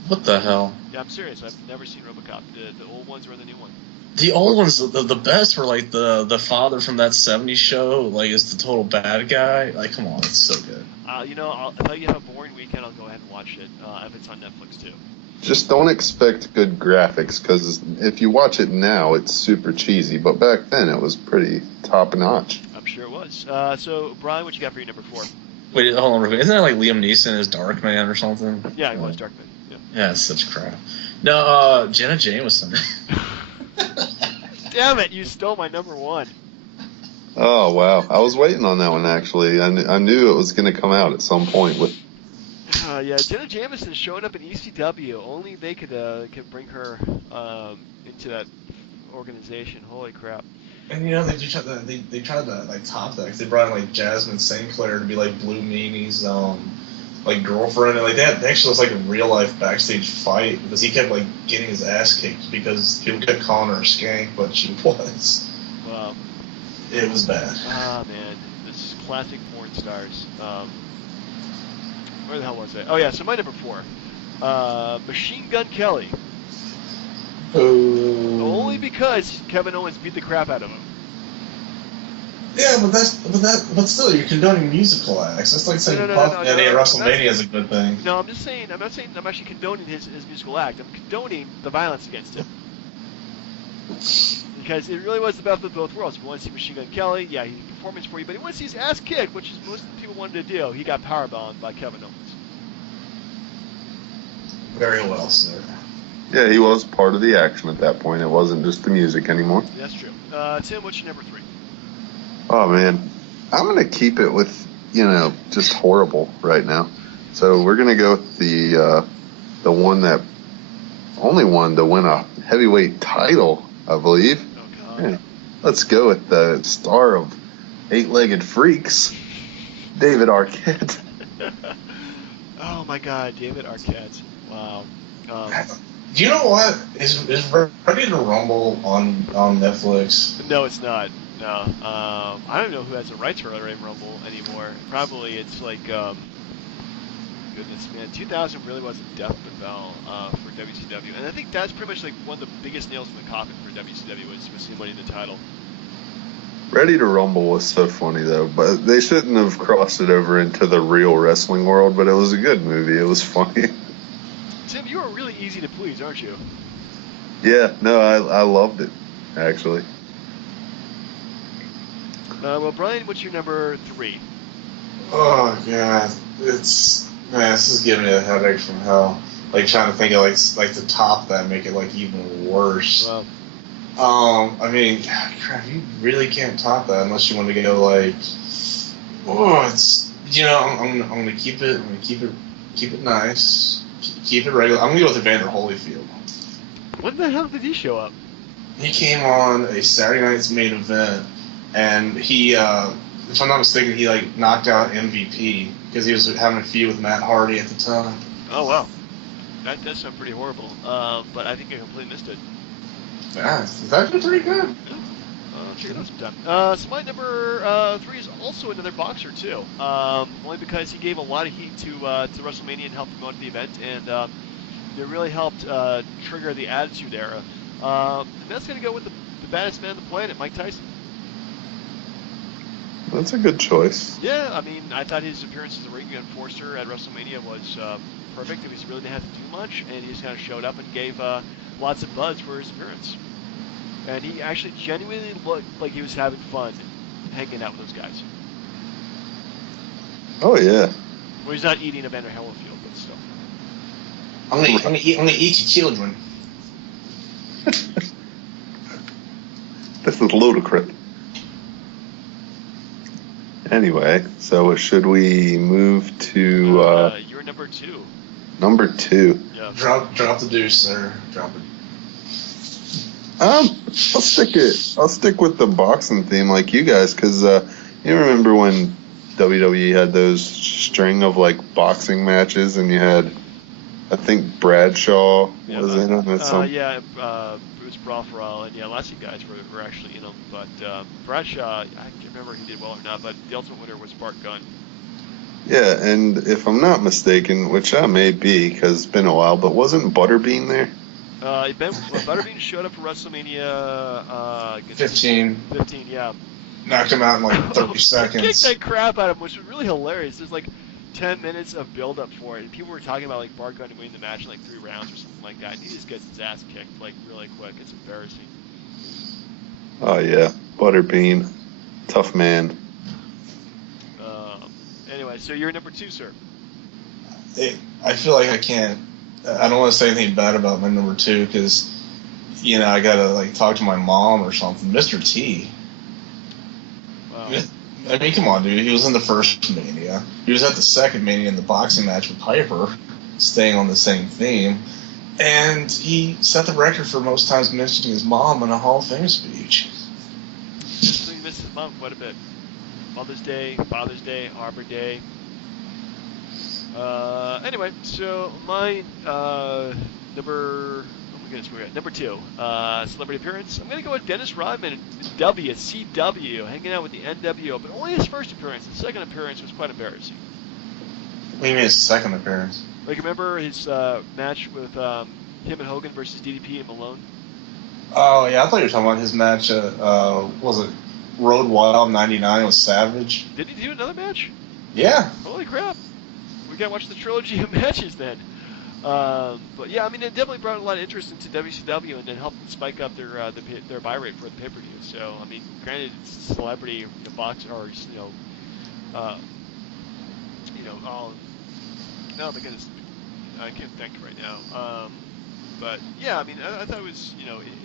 What the hell? Yeah, I'm serious. I've never seen RoboCop. The old ones or the new one. The old ones, the best were like the father from that '70s show, like is the total bad guy. Like, come on, it's so good. If you have a boring weekend, I'll go ahead and watch it if it's on Netflix too. Just don't expect good graphics, because if you watch it now, it's super cheesy. But back then, it was pretty top notch. I'm sure it was. So, Brian, what you got for your number 4? Wait, hold on, real quick. Isn't that like Liam Neeson as Darkman or something? Yeah, he was Darkman. Yeah, it's such crap. No, Jenna Jameson. Damn it! You stole my number 1. Oh wow, I was waiting on that one actually. I knew it was going to come out at some point with. Yeah, Jenna Jameson showing up in ECW. Only they could bring her into that organization. Holy crap! And they tried to like top that. 'Cause they brought in like Jasmine St. Clair to be like Blue Meanie's like girlfriend, and like that actually was like a real life backstage fight because he kept like getting his ass kicked because people kept calling her a skank, but she was. Wow. It was bad. Ah man, this is classic porn stars. Where the hell was I? Oh yeah, so my number 4, Machine Gun Kelly. Ooh. Only because Kevin Owens beat the crap out of him. Yeah, but still, you're condoning musical acts. That's like saying Puff Daddy at WrestleMania is a good thing. No, I'm not saying I'm actually condoning his musical act. I'm condoning the violence against him. Because it really was the best of both worlds. If you want to see Machine Gun Kelly, yeah, he did performance for you, but he wants to see his ass kicked, which is most people wanted to do. He got powerbombed by Kevin Owens. Very well, sir. Yeah, he was part of the action at that point. It wasn't just the music anymore. That's true. Tim, what's your number 3? Oh man, I'm gonna keep it with just horrible right now. So we're gonna go with the one that only one to win a heavyweight title, I believe. Oh God. Yeah. Let's go with the star of Eight-Legged Freaks, David Arquette. Oh my God, David Arquette. Wow. Do you know what is Ready to Rumble on Netflix? No, it's not. No. I don't even know who has the rights for Ready to Rumble anymore. Probably it's like, goodness, man, 2000 really was a deathbed bell for WCW, and I think that's pretty much like one of the biggest nails in the coffin for WCW was him winning the title. Ready to Rumble was so funny though, but they shouldn't have crossed it over into the real wrestling world. But it was a good movie. It was funny. Tim, you are really easy to please, aren't you? Yeah, no, I loved it actually. Well, Brian, what's your number 3? Oh God, this is giving me a headache from hell. Like trying to think of like to top that, make it like even worse. Wow. I mean, crap, you really can't top that unless you want to go like, I'm gonna keep it. I'm gonna keep it nice, keep it regular. I'm gonna go with Evander Holyfield. When the hell did he show up? He came on a Saturday night's main event, and he, if I'm not mistaken, he like knocked out MVP because he was having a feud with Matt Hardy at the time. Oh wow, that does sound pretty horrible. But I think I completely missed it. Yeah, it's actually pretty good. Check it out sometime. So my number 3 is also another boxer too. Only because he gave a lot of heat to WrestleMania and helped promote the event, and it really helped trigger the Attitude Era. And that's going to go with the baddest man on the planet, Mike Tyson. That's a good choice. Yeah, I mean, I thought his appearance as a ring enforcer at WrestleMania was perfect. He really didn't have to do much, and he just kind of showed up and gave lots of buzz for his appearance. And he actually genuinely looked like he was having fun hanging out with those guys. Oh yeah. Well, he's not eating Evander Holyfield, but still. I'm gonna eat your children. This is ludicrous. Anyway, so should we move to you're number 2. number 2? Yeah. Drop the deuce, sir. Drop it. I'll stick with the boxing theme like you guys, because you remember when WWE had those string of like boxing matches, and you had, I think Bradshaw was in on it. Yeah, Bruce Brawl for all, and yeah, lots of you guys were actually in them. But Bradshaw, I can't remember if he did well or not, but the ultimate winner was Bart Gunn. Yeah, and if I'm not mistaken, which I may be because it's been a while, but wasn't Butterbean there? Butterbean showed up for WrestleMania 15. 15, yeah. Knocked him out in like 30 seconds. Kicked that crap out of him, which was really hilarious. There's like 10 minutes of build-up for it, and people were talking about like Bart Gunn winning the match in like 3 rounds or something like that, and he just gets his ass kicked like really quick. It's embarrassing. Oh yeah, Butterbean, tough man. Anyway, so you're number 2, sir. I feel like I can't. I don't want to say anything bad about my number 2 because, I gotta like talk to my mom or something. Mr. T. Wow. I mean, come on, dude. He was in the first Mania. He was at the second Mania in the boxing match with Piper, staying on the same theme. And he set the record for most times mentioning his mom in a Hall of Fame speech. So you missed his mom quite a bit. Mother's Day, Father's Day, Arbor Day. Anyway, so my number 2, celebrity appearance. I'm gonna go with Dennis Rodman in WCW, hanging out with the NWO, but only his first appearance. His second appearance was quite embarrassing. What do you mean his second appearance? Like, remember his match with him and Hogan versus DDP and Malone? Oh yeah, I thought you were talking about his match. Was it Road Wild '99 with Savage? Did he do another match? Yeah. Holy crap! We gotta watch the trilogy of matches then. But yeah, I mean, it definitely brought a lot of interest into WCW, and it helped spike up their buy rate for the pay-per-view. So I mean, granted, it's celebrity boxer, or all. Oh my goodness, I can't think right now. But yeah, I mean, I thought it was,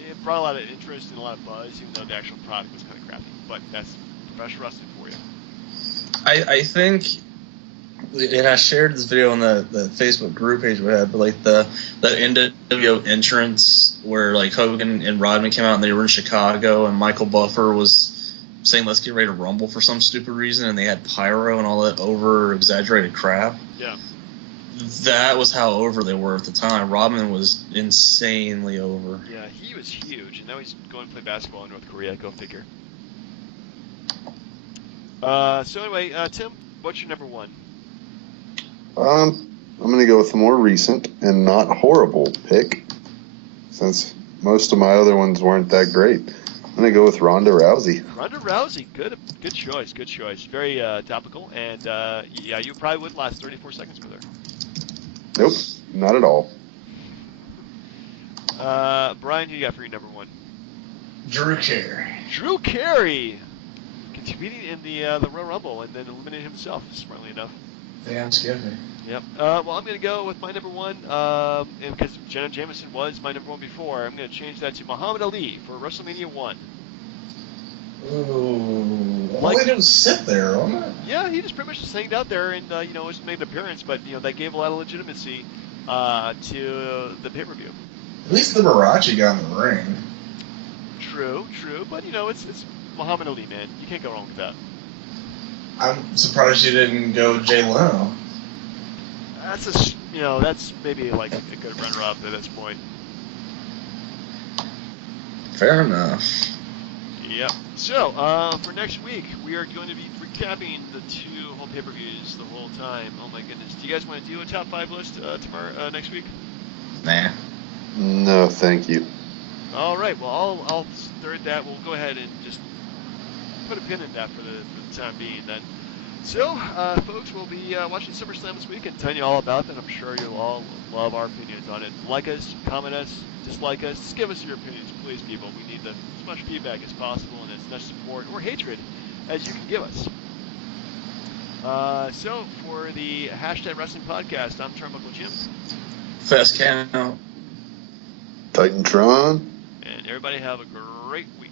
it brought a lot of interest and a lot of buzz, even though the actual product was kind of crappy. But that's professional wrestling for you. I think, and I shared this video on the Facebook group page we had, but like the NWO entrance where like Hogan and Rodman came out and they were in Chicago, and Michael Buffer was saying let's get ready to rumble for some stupid reason, and they had pyro and all that over exaggerated crap. Yeah. That was how over they were at the time. Rodman was insanely over. Yeah, he was huge, and now he's going to play basketball in North Korea. Go figure. So anyway, Tim, what's your number 1? I'm going to go with the more recent and not horrible pick, since most of my other ones weren't that great. I'm going to go with Ronda Rousey. Ronda Rousey, good choice, good choice. Very topical, and yeah, you probably would last 34 seconds with her. Nope, not at all. Brian, who you got for your number 1? Drew Carey. Drew Carey, competing in the Royal Rumble and then eliminated himself, smartly enough. Damn, skip me. Yep. Well, I'm going to go with my number 1, and because Jenna Jameson was my number 1 before, I'm going to change that to Muhammad Ali for WrestleMania 1. Ooh, all they did was sit there, wasn't it? Yeah, he just pretty much just hanged out there and just made an appearance, but that gave a lot of legitimacy to the pay-per-view. At least the Marachi got in the ring. True, but it's Muhammad Ali, man. You can't go wrong with that. I'm surprised you didn't go Jay Leno. That's maybe like a good runner-up at this point. Fair enough. Yep. So, for next week, we are going to be recapping the 2 whole pay-per-views the whole time. Oh my goodness. Do you guys want to do a top 5 list next week? Nah. No, thank you. All right. Well, I'll start that. We'll go ahead and just put a pin in that for the time being then. So, folks, we'll be watching SummerSlam this week and telling you all about that. I'm sure you'll all love our opinions on it. Like us, comment us, dislike us. Just give us your opinions, please, people. We need as much feedback as possible and as much support or hatred as you can give us. So, for the Hashtag Wrestling Podcast, I'm Turnbuckle Jim. Fast count. Titantron. And everybody have a great week.